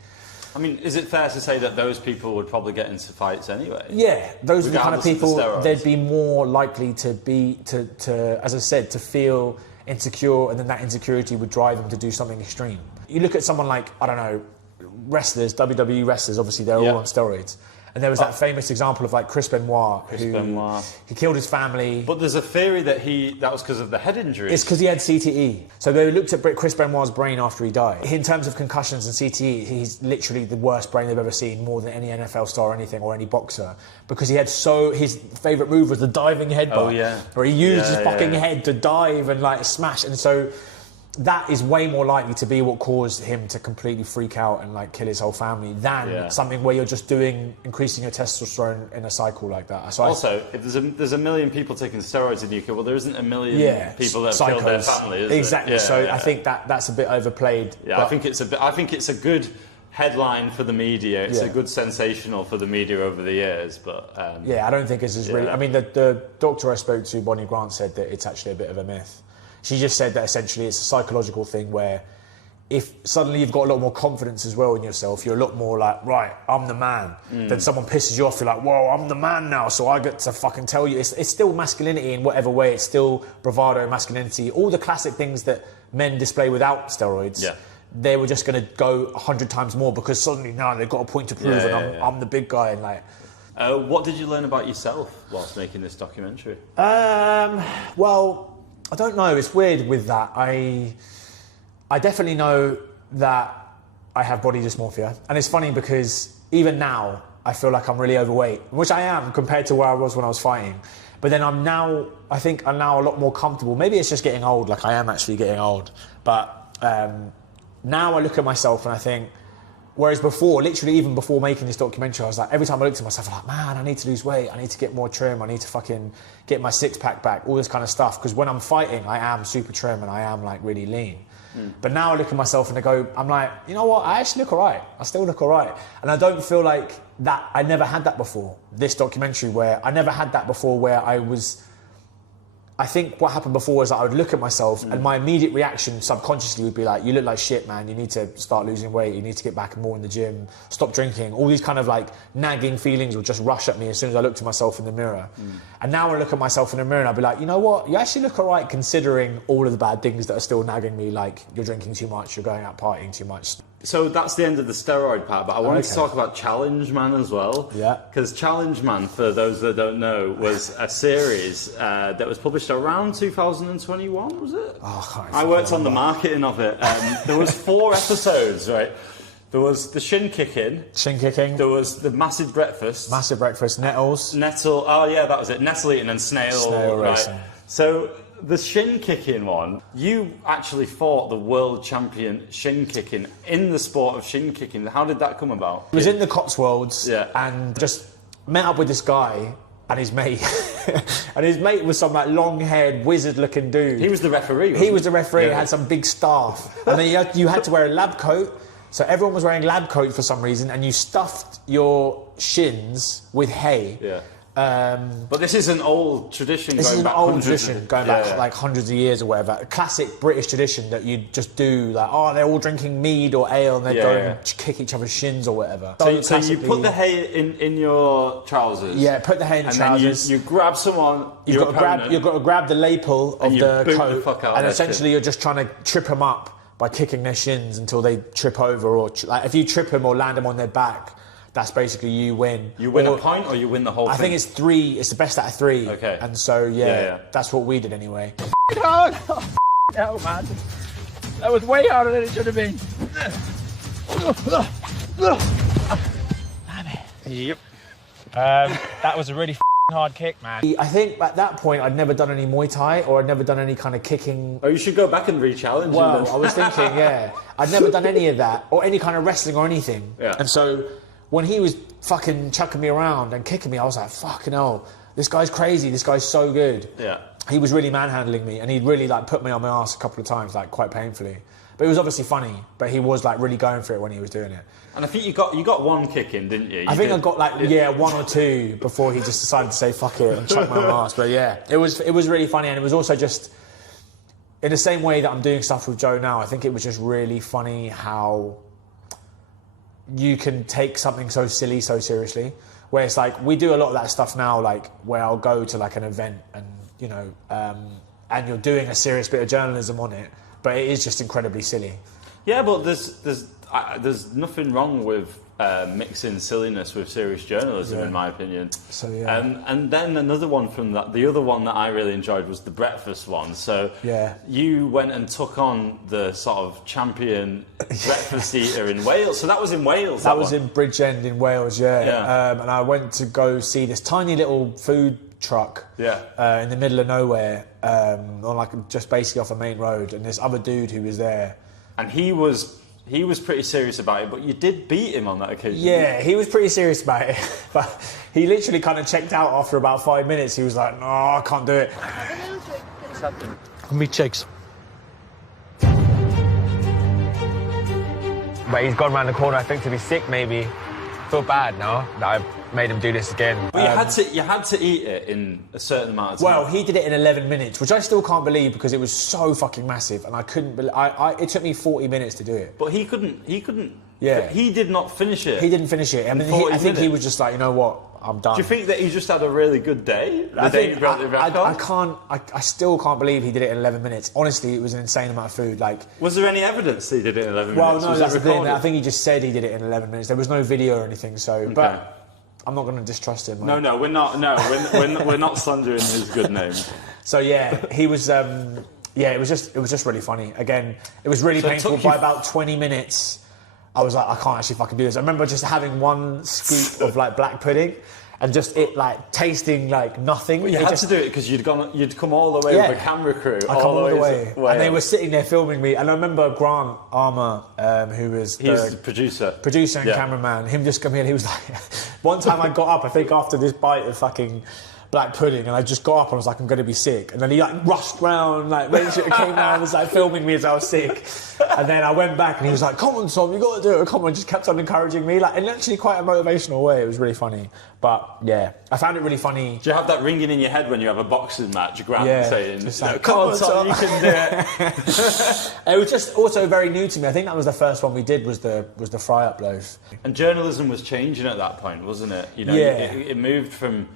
I mean, is it fair to say that those people would probably get into fights anyway? Yeah, those are the kind of people, the they'd be more likely to be, to as I said, to feel insecure, and then that insecurity would drive them to do something extreme. You look at someone like, I don't know, wrestlers, WWE wrestlers, obviously they're all on steroids. And there was that famous example of like Chris Benoit, he killed his family. But there's a theory that that was because of the head injury. It's because he had CTE. So they looked at Chris Benoit's brain after he died. In terms of concussions and CTE, he's literally the worst brain they've ever seen, more than any NFL star or anything, or any boxer. Because he had his favourite move was the diving headbutt. Oh, yeah. Where he used his fucking head to dive and like smash. And so that is way more likely to be what caused him to completely freak out and like kill his whole family than something where you're just increasing your testosterone in a cycle like that. So also, if there's a million people taking steroids in the UK, well, there isn't a million people that have killed their family, is exactly. It? So I think that's a bit overplayed. Yeah, I think it's a good headline for the media. It's a good sensational for the media over the years, but I don't think it's really. I mean, the doctor I spoke to, Bonnie Grant, said that it's actually a bit of a myth. She just said that essentially it's a psychological thing where if suddenly you've got a lot more confidence as well in yourself, you're a lot more like, right, I'm the man. Then someone pisses you off, you're like, whoa, I'm the man now, so I get to fucking tell you. It's still masculinity in whatever way. It's still bravado, masculinity, all the classic things that men display without steroids. Yeah. They were just going to go 100 times more because suddenly now they've got a point to prove I'm the big guy. And like, what did you learn about yourself whilst making this documentary? Well, I don't know. It's weird with that. I definitely know that I have body dysmorphia. And it's funny because even now, I feel like I'm really overweight, which I am compared to where I was when I was fighting. But then I think I'm now a lot more comfortable. Maybe it's just getting old, like I am actually getting old. But now I look at myself and I think, whereas before, literally even before making this documentary, I was like, every time I looked at myself, I'm like, man, I need to lose weight. I need to get more trim. I need to fucking get my six-pack back, all this kind of stuff. Because when I'm fighting, I am super trim and I am like really lean. But now I look at myself and I'm like, you know what? I actually look all right. I still look all right. And I don't feel like that. I never had that before. This documentary where I never had that before where I think what happened before is that I would look at myself and my immediate reaction subconsciously would be like, you look like shit, man. You need to start losing weight. You need to get back more in the gym. Stop drinking. All these kind of like nagging feelings would just rush at me as soon as I looked at myself in the mirror. And now I look at myself in the mirror and I'd be like, you know what? You actually look all right considering all of the bad things that are still nagging me, like you're drinking too much, you're going out partying too much. So that's the end of the steroid part, but I wanted to talk about Challenge Man as well. Yeah. Because Challenge Man, for those that don't know, was a series that was published around 2021, was it? Oh, I worked on the marketing of it. There was 4 episodes, right? There was the Shin-Kicking. Shin-Kicking. There was the Massive Breakfast. Massive Breakfast. Nettles. Oh yeah, that was it. Nettle eating and snail racing. Right. So the Shin-Kicking one, you actually fought the world champion Shin-Kicking in the sport of Shin-Kicking. How did that come about? He was in the Cotswolds and just met up with this guy and his mate. And his mate was some like long-haired, wizard-looking dude. He was the referee, He was the referee, had some big staff. And then you had to wear a lab coat. So everyone was wearing lab coats for some reason, and you stuffed your shins with hay. Yeah. But this is an old tradition. This is an old tradition going back like hundreds of years or whatever. A classic British tradition that you just do, like, oh, they're all drinking mead or ale and they go and kick each other's shins or whatever. So you put the hay in your trousers. Yeah, put the hay in the trousers. Then you grab someone. You've got to grab the lapel of the coat, and essentially you're just trying to trip them up by kicking their shins until they trip over, or like if you trip them or land them on their back, that's basically you win. You win a point or you win the whole thing? I think it's 3, it's the best out of 3. Okay. And so, that's what we did anyway. hell, man. That was way harder than it should have been. Yep. That was a really hard kick, man. I think at that point I'd never done any Muay Thai or I'd never done any kind of kicking. Oh, you should go back and re-challenge. Well, I was thinking, yeah. I'd never done any of that or any kind of wrestling or anything. Yeah. And so when he was fucking chucking me around and kicking me, I was like, fucking hell, this guy's crazy, this guy's so good. Yeah. He was really manhandling me and he'd really like put me on my ass a couple of times, like quite painfully. But it was obviously funny, but he was like really going for it when he was doing it. And I think you got one kick in, didn't you? I think I got like, one or two before he just decided to say fuck it and chuck my ass. But yeah, it was really funny, and it was also just, in the same way that I'm doing stuff with Joe now, I think it was just really funny how you can take something so silly so seriously. Where it's like, we do a lot of that stuff now, like where I'll go to like an event and, you know, and you're doing a serious bit of journalism on it, but it is just incredibly silly. Yeah, but there's nothing wrong with mixing silliness with serious journalism, in my opinion. So yeah. And then another one from that, the other one that I really enjoyed was the breakfast one. So you went and took on the sort of champion breakfast eater in Wales. So that was in Wales. That was in Bridgend in Wales, yeah. And I went to go see this tiny little food truck in the middle of nowhere, on like just basically off a main road, and this other dude who was there. And he was pretty serious about it, but you did beat him on that occasion. Yeah, he was pretty serious about it, but he literally kind of checked out after about 5 minutes. He was like, no, I can't do it. What's happening? Me checks. But he's gone around the corner, I think, to be sick, maybe. Feel bad now that I made him do this again. But you had to eat it in a certain amount of time. Well, he did it in 11 minutes, which I still can't believe because it was so fucking massive, and I couldn't believe. It took me 40 minutes to do it. But he couldn't. Yeah. He did not finish it. He didn't finish it. I mean, I think he was just like, you know what, I'm done. Do you think that he just had a really good day? I still can't believe he did it in 11 minutes. Honestly, it was an insane amount of food. Like, was there any evidence he did it in 11 minutes? Well, no, that's the thing. I think he just said he did it in 11 minutes. There was no video or anything. So, okay. But I'm not going to distrust him. No, we're not. No, we're not slandering his good name. So yeah, he was. It was just really funny. Again, it was really painful. By about 20 minutes, I was like, I can't actually fucking do this. I remember just having one scoop of like black pudding, and just it like tasting like nothing. Well, you had to do it because you'd come all the way with a camera crew. I come all the way. And they were sitting there filming me. And I remember Grant Armour, who was the producer and cameraman, him just coming in. He was like, one time I got up, I think after this bite of fucking black pudding, and I just got up and I was like, I'm going to be sick. And then he like rushed round, like when shit came down, and was like filming me as I was sick. And then I went back and he was like, come on, Tom, you got to do it. Come on, just kept on encouraging me, like in actually quite a motivational way. It was really funny. But yeah, I found it really funny. Do you have that ringing in your head when you have a boxing match? Grant saying, like, come on, Tom, you can do it. It was just also very new to me. I think that was the first one we did, was the fry up loaf. And journalism was changing at that point, wasn't it? You know, it moved from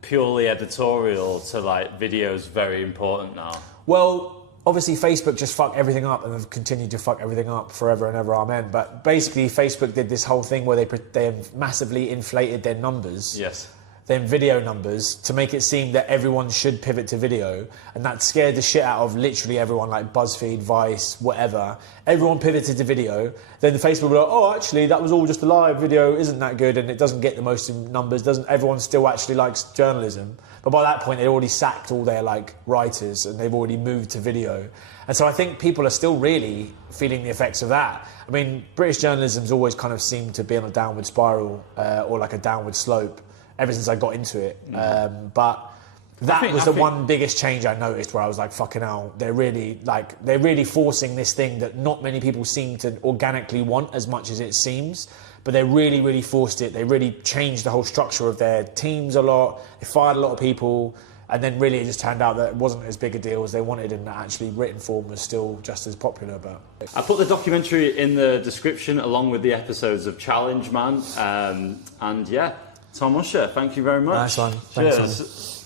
purely editorial to like video's very important now. Well, obviously Facebook just fucked everything up and have continued to fuck everything up forever and ever, amen. But basically Facebook did this whole thing where they massively inflated their numbers. Yes. Their video numbers to make it seem that everyone should pivot to video, and that scared the shit out of literally everyone, like BuzzFeed, Vice, whatever. Everyone pivoted to video. Then the Facebook were like, oh, actually, that was all just a lie. Video isn't that good, and it doesn't get the most numbers. Everyone still actually likes journalism. But by that point, they'd already sacked all their like writers, and they've already moved to video. And so I think people are still really feeling the effects of that. I mean, British journalism's always kind of seemed to be on a downward spiral, or like a downward slope, ever since I got into it. But that was the one biggest change I noticed, where I was like, fucking hell, they're really forcing this thing that not many people seem to organically want as much as it seems. But they really, really forced it. They really changed the whole structure of their teams a lot. They fired a lot of people. And then really it just turned out that it wasn't as big a deal as they wanted, and that actually written form was still just as popular. But I put the documentary in the description along with the episodes of Challenge Man. And yeah, Tom Usher, thank you very much. Nice one. Cheers. Thanks, man.